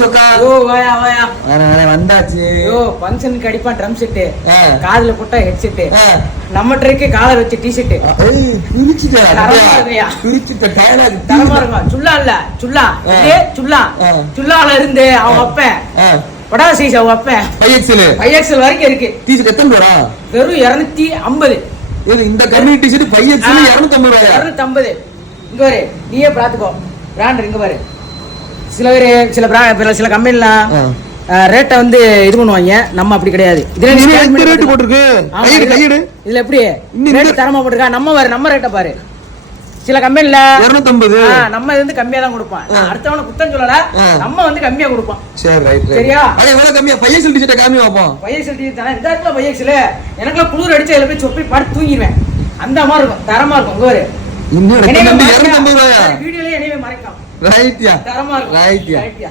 சொக்கா ஓ வாயா வாயா வந்தாச்சு. ஐயோ ஃபங்க்ஷனுக்கு அடிப்பான் ட்ரம் செட், காதுல போட்டா ஹெட் செட், நம்ம ட்ரைக்கு காலர் வச்ச டி ஷர்ட். தரமா இருக்கும். சுல்லா இல்ல சுல்லா, சுல்லா சுல்லால இருந்து அவங்க அப்பன் படா சைஸ், அவங்க அப்பன் 5XL வரைக்கும் இருக்கு. டி ஷர்ட் எத்தனை ரூபா? வெறும் 250. இந்த கம்மி டி ஷர்ட் 5XL 250 ரூபாயா? 250. இங்க பாரு, நீயே பாத்துக்கோ பிராண்ட். இங்க பாரு, சில பேர் சில கம்பெனிலாம் ரேட்டை வந்து இது பண்ணுவாங்க, நம்ம அப்படி கிடையாது. இதுல ரேட் போட்டுருக்கு. இதுல எப்படி ரேட் தரமா போட்டுருக்கா? நம்ம பாரு, நம்ம ரேட்டை பாரு. சில கம்பெனில 250, நம்ம இது வந்து கம்மியா தான் கொடுப்பான். அடுத்தவன குத்தம் சொல்லல, நம்ம வந்து கம்மியா கொடுப்போம். சரி ரைட். சரியா? அது எவ்வளவு கம்மியா? 5XL டி ஷர்ட் காமி வைப்போம். 5XL டி ஷர்ட் தானே இந்த இடத்துல 5XL. எனக்குலாம் குளிர் அடிச்சா இதுல போய் சொப்பி படுத்து தூங்கிடுவேன். அந்த மாதிரி இருக்கும், தரமா இருக்கும். இங்க பாரு, இன்னும் 250 ரூபாயா? வீடியோலயே என்னைய மறைக்கலாம். ரைட்யா, தரமா இருக்கும். ரைட்யா.